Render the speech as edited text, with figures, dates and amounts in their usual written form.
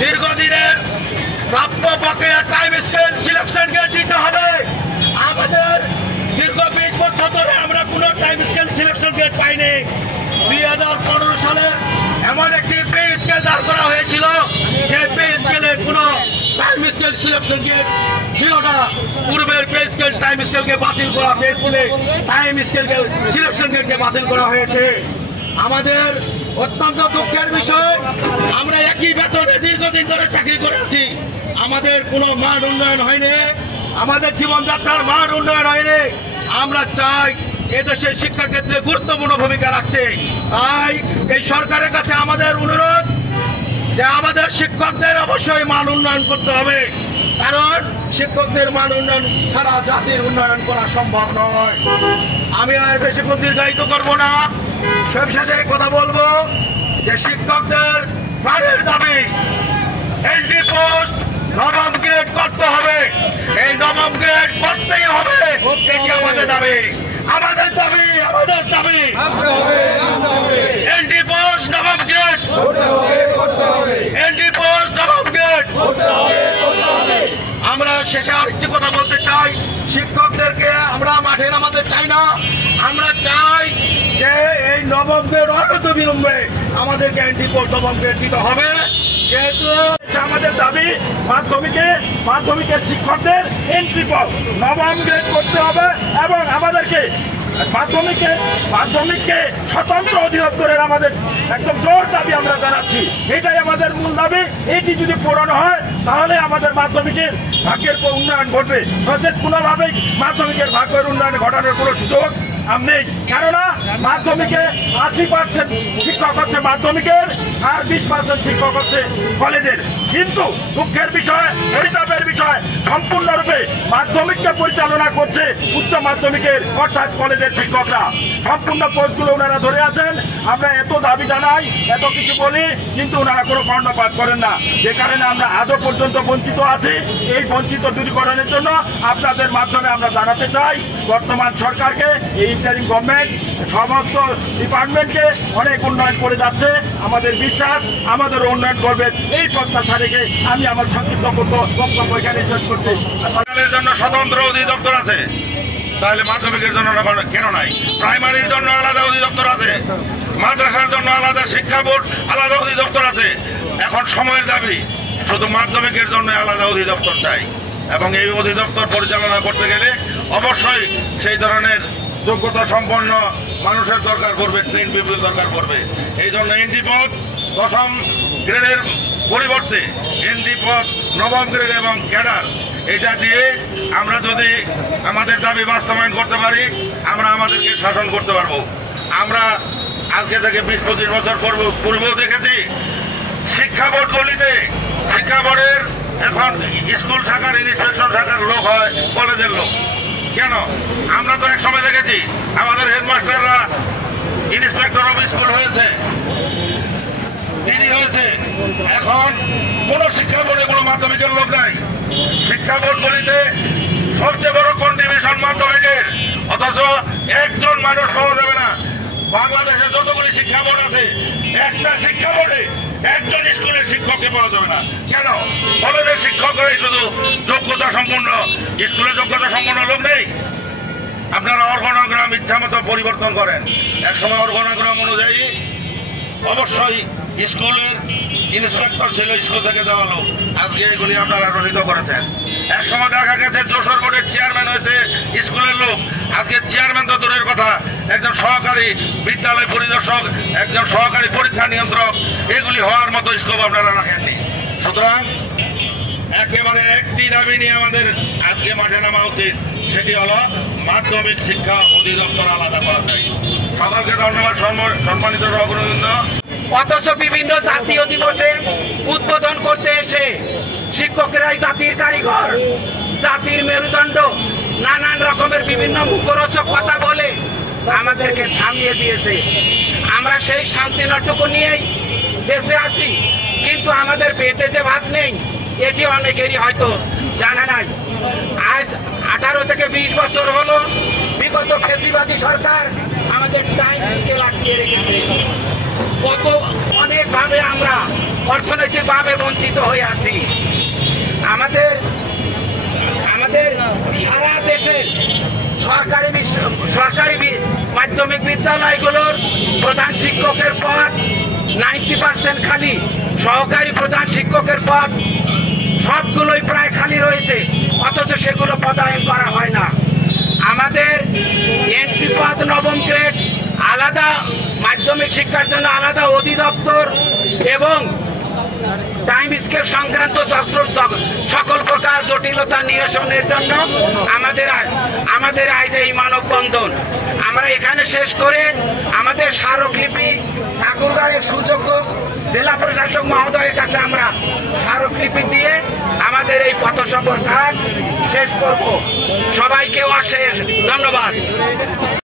দীর্ঘদিনের প্রাপ্য বকেয়া টাইম স্কেল সিলেকশন গেট দিতে হবে। আমাদের দীর্ঘ 20 বছর ধরে আমরা কোনো টাইম স্কেল সিলেকশন গেট পাইনি। 2015 সালে এমন একটি পে স্কেল দাঁড় করা হয়েছিল যে পে স্কেলের কোনো টাইম স্কেল সিলেকশন গেট ছিল না। পূর্বের পে স্কেল টাইম স্কেলকে বাতিল করা, পে স্কেলে টাইম স্কেলকে সিলেকশন গেটকে বাতিল করা হয়েছে। আমাদের অত্যন্ত দুঃখের বিষয়, আমরা একই বেতনে দীর্ঘদিন ধরে চাকরি করেছি, আমাদের কোনো মান উন্নয়ন হয়নি, আমাদের জীবনযাত্রার মান উন্নয়ন হয়নি। আমরা চাই এদেশের শিক্ষাক্ষেত্রে গুরুত্বপূর্ণ ভূমিকা রাখতে। তাই এই সরকারের কাছে আমাদের অনুরোধ যে আমাদের শিক্ষকদের অবশ্যই মান উন্নয়ন করতে হবে, কারণ শিক্ষকদের মান উন্নয়ন ছাড়া জাতির উন্নয়ন করা সম্ভব নয়। আমি আর বেশি দীর্ঘায়িত করবো না, সবশেষে কথা বলবো যে শিক্ষকদের প্রাণের দাবি এন্ট্রি পোস্ট নবম গ্রেড করতে হবে। এই নবম গ্রেড করতেই হবে, এটি আমাদের দাবি, আমাদের দাবি, আমাদের দাবি। এন্ট্রি পোস্ট নবম গ্রেড, এন্ট্রি পোস্ট নবম গ্রেড। আমরা শেষে আরেকটি কথা বলতে চাই, শিক্ষকদেরকে আমরা মাঠে নামাতে চাই না, আমরা চাই যে এই নবম গ্রেড অনন্ত বিলম্বে আমাদেরকে এন্ট্রি পোস্ট নবম গ্রেড দিতে হবে। যেহেতু আমাদের দাবি মাধ্যমিকের শিক্ষকদের এন্ট্রি পোস্ট নবম গ্রেড করতে হবে এবং আমাদেরকে মাধ্যমিককে স্বতন্ত্র অধিদপ্তরের আমাদের একদম জোর দাবি আমরা জানাচ্ছি। এটাই আমাদের মূল দাবি। এটি যদি পূরণ হয় তাহলে আমাদের মাধ্যমিকের ভাগ্যের উন্নয়ন ঘটবে, নচেত কোনোভাবেই মাধ্যমিকের ভাগ্যের উন্নয়ন ঘটানোর কোনো সুযোগ নেই। কেননা মাধ্যমিকে 80% শিক্ষক হচ্ছে মাধ্যমিকের আর 20% শিক্ষক হচ্ছে কলেজের। কিন্তু দুঃখের বিষয়, পরিতাপের বিষয়, সম্পূর্ণরূপে মাধ্যমিককে পরিচালনা করছে উচ্চ মাধ্যমিকের অর্থাৎ কলেজের শিক্ষকরা। সম্পূর্ণ পোস্টগুলো ওনারা ধরে আছেন। আমরা এত দাবি জানাই, এত কিছু বলি, কিন্তু ওনারা কোনো কর্ণপাত করেন না, যে কারণে আমরা আজও পর্যন্ত বঞ্চিত আছি। এই বঞ্চিত দূরীকরণের জন্য আপনাদের মাধ্যমে আমরা জানাতে চাই বর্তমান সরকারকে, এই ইন্টারিম গভর্নমেন্ট সমস্ত ডিপার্টমেন্টকে অনেক উন্নয়ন করে যাচ্ছে। আমাদের বিশ্বাস আমাদের উন্নয়ন করবে, এই প্রত্যাশা রেখে আমি আমার সংক্ষিপ্ত বক্তব্য এখানে শেষ করছি। সরকারের জন্য স্বতন্ত্র অধিদপ্তর আছে, তাহলে মাধ্যমিকের জন্য কেন নাই? প্রাইমারির জন্য আলাদা অধিদপ্তর আছে, মাদ্রাসার জন্য আলাদা, শিক্ষা বোর্ড আলাদা অধিদপ্তর আছে। এখন সময়ের দাবি শুধু মাধ্যমিকের জন্য আলাদা অধিদপ্তর চাই, এবং এই অধিদপ্তর পরিচালনা করতে গেলে অবশ্যই সেই ধরনের যোগ্যতা সম্পন্ন মানুষের দরকার পড়বে, ট্রেন পিপল দরকার পড়বে। এই জন্য এন্ট্রি পদ 10ম গ্রেডের পরিবর্তে এন্ট্রি পদ নবম গ্রেড এবং ক্যাডার, এটা দিয়ে আমরা যদি আমাদের দাবি বাস্তবায়ন করতে পারি, আমরা আমাদেরকে শাসন করতে পারবো। আমরা আজকে থেকে 20-25 বছর পূর্বেও দেখেছি শিক্ষা বোর্ডগুলিতে, শিক্ষা বোর্ডের এখন স্কুল শাখার ইন্সপেকশন শাখার লোক হয় কলেজের লোক। কেন? আমরা তো এক সময় দেখেছি আমাদের হেডমাস্টাররা ইন্সপেক্টর অফ স্কুল হয়েছে, তিনি হয়েছে। এখন কোন শিক্ষা বোর্ডে কোনো মাধ্যমিকের লোক নাই। শিক্ষা বোর্ডগুলিতে সবচেয়ে বড় কন্ট্রিবিউশন মাধ্যমিকের, অথচ একজন মানুষ পাওয়া যাবে না। বাংলাদেশে যতগুলি শিক্ষা বোর্ড আছে, একটা শিক্ষা বোর্ডে একজন স্কুলের শিক্ষককে পাওয়া যাবে না। কেন? কলেজের শিক্ষকরাই শুধু যোগ্যতা সম্পন্ন, স্কুলে যোগ্যতা সম্পন্ন লোক নেই। আপনারা অর্গানোগ্রাম ইচ্ছা মতো পরিবর্তন করেন। একসময় অর্গানোগ্রাম অনুযায়ী অবশ্যই স্কুলের ইন্সপেক্টর ছিল স্কুল থেকে দেওয়া লোক, আজকে এগুলি আপনারা রহিত করেছেন। একসময় দেখা গেছে যশোর বোর্ডের চেয়ারম্যান হয়েছে স্কুলের লোক, আজকে চেয়ারম্যান তো দূরের কথা, একজন সহকারী বিদ্যালয় পরিদর্শক, একজন সহকারী পরীক্ষা নিয়ন্ত্রক, এগুলি হওয়ার মতো স্কোপ আপনারা রাখেননি। সুতরাং একেবারে একটি দাবি নিয়ে আমাদের আজকে মাঠে নামা উচিত, সেটি হলো মাধ্যমিক শিক্ষা অধিদপ্তর আলাদা করা চাই। সকলকে ধন্যবাদ, সম্মানিত সহকর্মীবৃন্দ। অথচ বিভিন্ন জাতীয় দিবসে উদ্বোধন করতে এসে শিক্ষকেরাই জাতির কারিগর, জাতির মেরুদণ্ড, নানান রকমের বিভিন্ন মুখরোচক কথা বলে আমাদেরকে থামিয়ে দিয়েছে। আমরা সেই শান্তিটুকু নিয়েই বেঁচে আছি, কিন্তু আমাদের পেটে যে ভাত নেই এটি অনেকেরই হয়তো জানা নাই। আজ 18 থেকে 20 বছর হলো বিগত ফ্যাসিবাদী সরকার আমাদের টাইম স্কেল আটকে রেখেছে। অনেকভাবে আমরা অর্থনৈতিকভাবে বঞ্চিত হয়ে আছি। আমাদের সারা দেশের সরকারি মাধ্যমিক বিদ্যালয়গুলোর প্রধান শিক্ষকের পদ 90% খালি, সহকারী প্রধান শিক্ষকের পদ সবগুলোই প্রায় খালি রয়েছে, অথচ সেগুলো পদায়ন করা হয় না। আমাদের এন্ট্রি পদ নবম গ্রেড আলাদা, মাধ্যমিক শিক্ষার জন্য আলাদা অধিদপ্তর এবং টাইম স্কেল সংক্রান্ত সকল প্রকার জটিলতা নিরসনের জন্য আমাদের আজ এই মানববন্ধন। আমরা এখানে শেষ করে আমাদের স্মারকলিপি ঠাকুরগাঁয়ের সুযোগ্য জেলা প্রশাসক মহোদয়ের কাছে আমরা স্মারকলিপি দিয়ে আমাদের এই পথসফর কাজ শেষ করব। সবাইকে অশেষ ধন্যবাদ।